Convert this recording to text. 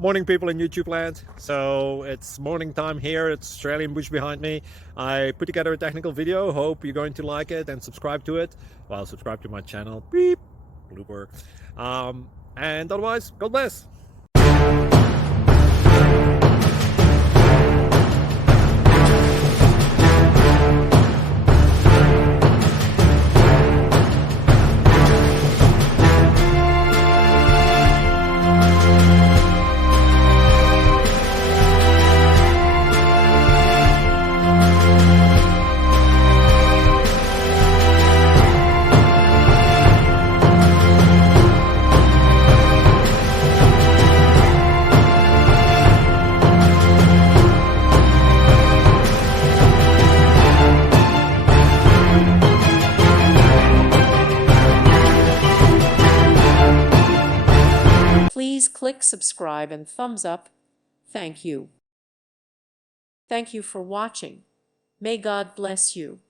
Morning, people in YouTube land. So it's morning time here. It's Australian bush behind me. I put together a technical video. Hope you're going to like it and subscribe to it. Well, subscribe to my channel. Beep. Blooper. And otherwise, God bless. Please click subscribe and thumbs up. Thank you. Thank you for watching. May God bless you.